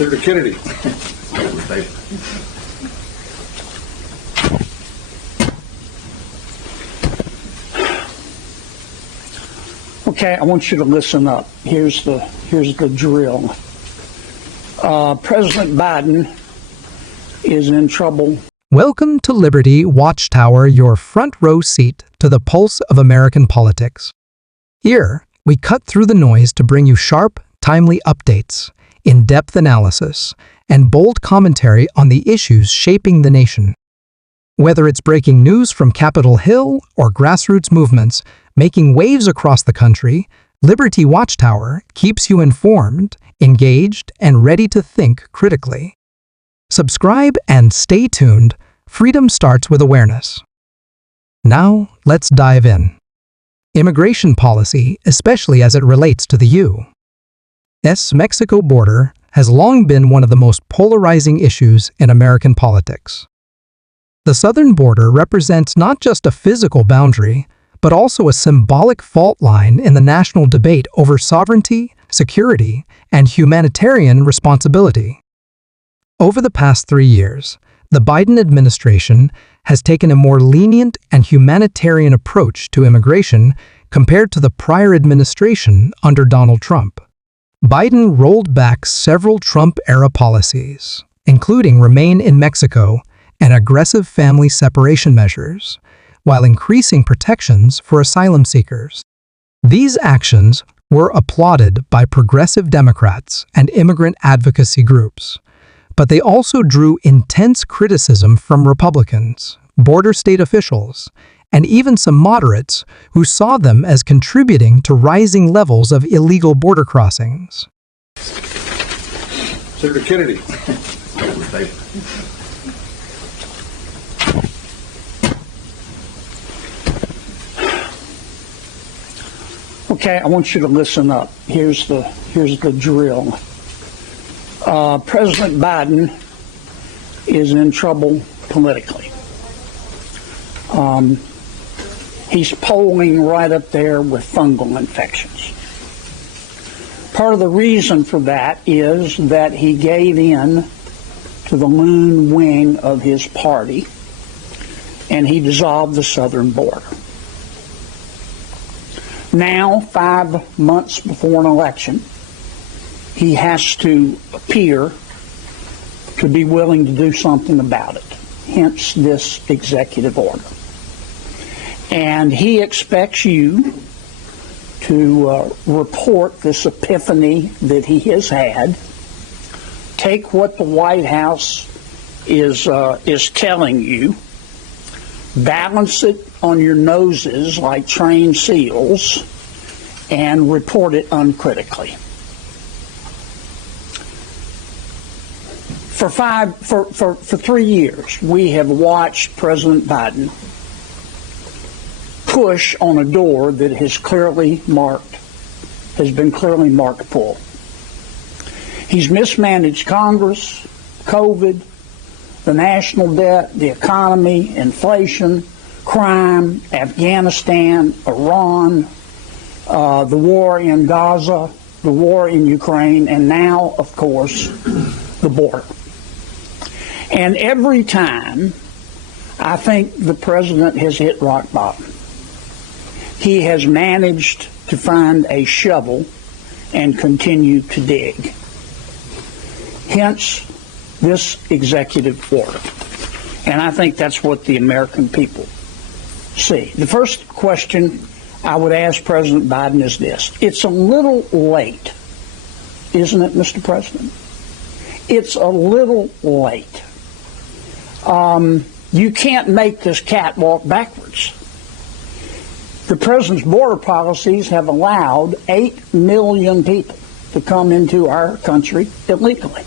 Senator Kennedy. Okay, I want you to listen up. Here's the drill. President Biden is in trouble. Welcome to Liberty Watchtower, your front row seat to the pulse of American politics. Here, we cut through the noise to bring you sharp, timely updates, in-depth analysis, and bold commentary on the issues shaping the nation. Whether it's breaking news from Capitol Hill or grassroots movements making waves across the country, Liberty Watchtower keeps you informed, engaged, and ready to think critically. Subscribe and stay tuned. Freedom starts with awareness. Now, let's dive in. Immigration policy, especially as it relates to the U.S.-Mexico border, has long been one of the most polarizing issues in American politics. The southern border represents not just a physical boundary, but also a symbolic fault line in the national debate over sovereignty, security, and humanitarian responsibility. Over the past 3 years, the Biden administration has taken a more lenient and humanitarian approach to immigration compared to the prior administration under Donald Trump. Biden rolled back several Trump-era policies, including Remain in Mexico and aggressive family separation measures, while increasing protections for asylum seekers. These actions were applauded by progressive Democrats and immigrant advocacy groups, but they also drew intense criticism from Republicans, border state officials, and even some moderates who saw them as contributing to rising levels of illegal border crossings. Senator Kennedy. Okay, I want you to listen up. Here's the drill. President Biden is in trouble politically. He's polling right up there with fungal infections. Part of the reason for that is that he gave in to the loon wing of his party, and he dissolved the southern border. Now, 5 months before an election, he has to appear to be willing to do something about it, hence this executive order. And he expects you to report this epiphany that he has had, take what the White House is telling you, balance it on your noses like trained seals, and report it uncritically. For 3 years, we have watched President Biden push on a door that has been clearly marked full. He's mismanaged Congress, COVID, the national debt, the economy, inflation, crime, Afghanistan, Iran, the war in Gaza, the war in Ukraine, and now, of course, the border. And every time, I think the president has hit rock bottom. He has managed to find a shovel and continue to dig. Hence, this executive order. And I think that's what the American people see. The first question I would ask President Biden is this. It's a little late, isn't it, Mr. President? It's a little late. You can't make this cat walk backwards. The president's border policies have allowed 8 million people to come into our country illegally.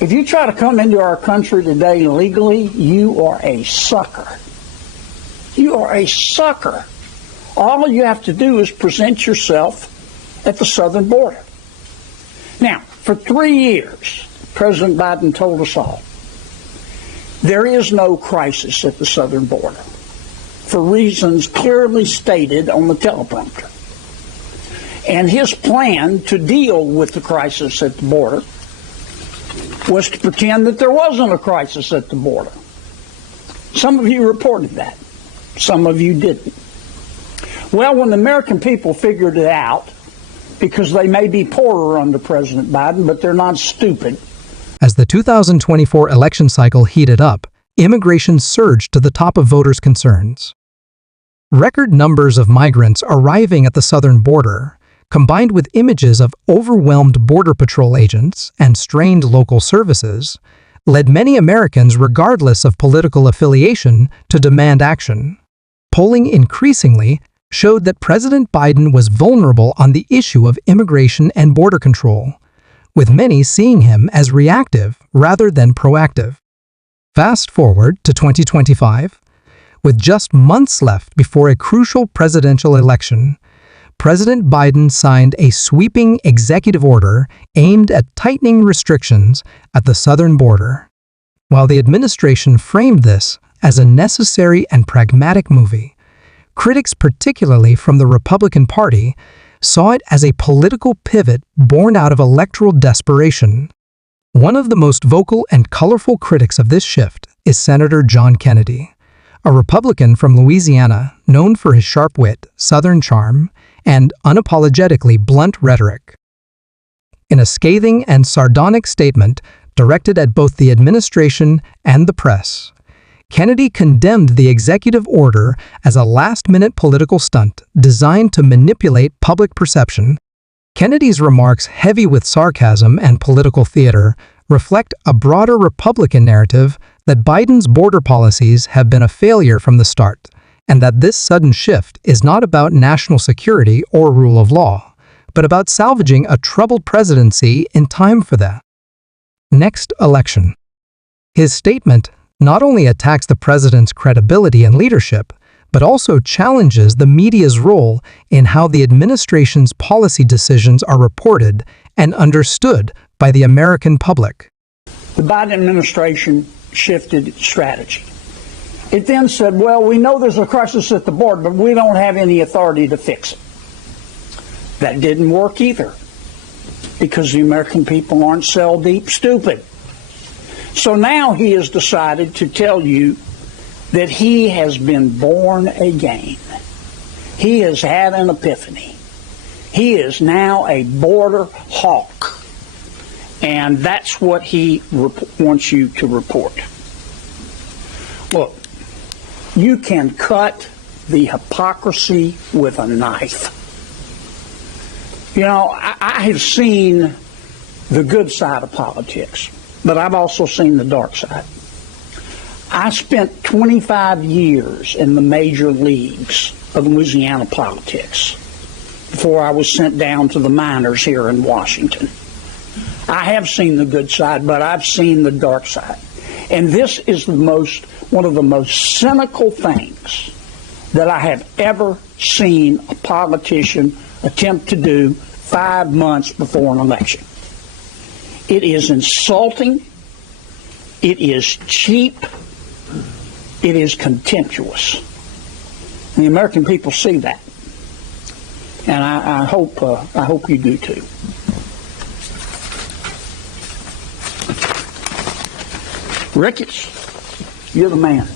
If you try to come into our country today illegally, you are a sucker. You are a sucker. All you have to do is present yourself at the southern border. Now, for 3 years, President Biden told us all, there is no crisis at the southern border, for reasons clearly stated on the teleprompter. And his plan to deal with the crisis at the border was to pretend that there wasn't a crisis at the border. Some of you reported that. Some of you didn't. Well, when the American people figured it out, because they may be poorer under President Biden, but they're not stupid. As the 2024 election cycle heated up, immigration surged to the top of voters' concerns. Record numbers of migrants arriving at the southern border, combined with images of overwhelmed Border Patrol agents and strained local services, led many Americans, regardless of political affiliation, to demand action. Polling increasingly showed that President Biden was vulnerable on the issue of immigration and border control, with many seeing him as reactive rather than proactive. Fast forward to 2025, with just months left before a crucial presidential election, President Biden signed a sweeping executive order aimed at tightening restrictions at the southern border. While the administration framed this as a necessary and pragmatic move, critics, particularly from the Republican Party, saw it as a political pivot born out of electoral desperation. One of the most vocal and colorful critics of this shift is Senator John Kennedy, a Republican from Louisiana known for his sharp wit, Southern charm, and unapologetically blunt rhetoric. In a scathing and sardonic statement directed at both the administration and the press, Kennedy condemned the executive order as a last-minute political stunt designed to manipulate public perception. Kennedy's remarks, heavy with sarcasm and political theater, reflect a broader Republican narrative that Biden's border policies have been a failure from the start, and that this sudden shift is not about national security or rule of law, but about salvaging a troubled presidency in time for that next election. His statement not only attacks the president's credibility and leadership, but also challenges the media's role in how the administration's policy decisions are reported and understood by the American public. The Biden administration shifted its strategy. It then said, well, we know there's a crisis at the border, but we don't have any authority to fix it. That didn't work either, because the American people aren't cell deep stupid. So now he has decided to tell you that he has been born again. He has had an epiphany. He is now a border hawk. And that's what he wants you to report. Look, you can cut the hypocrisy with a knife. You know, I have seen the good side of politics, but I've also seen the dark side. I spent 25 years in the major leagues of Louisiana politics before I was sent down to the minors here in Washington. I have seen the good side, but I've seen the dark side. And this is one of the most cynical things that I have ever seen a politician attempt to do 5 months before an election. It is insulting. It is cheap. It is contemptuous. And the American people see that. And I hope you do too. Ricketts, you're the man.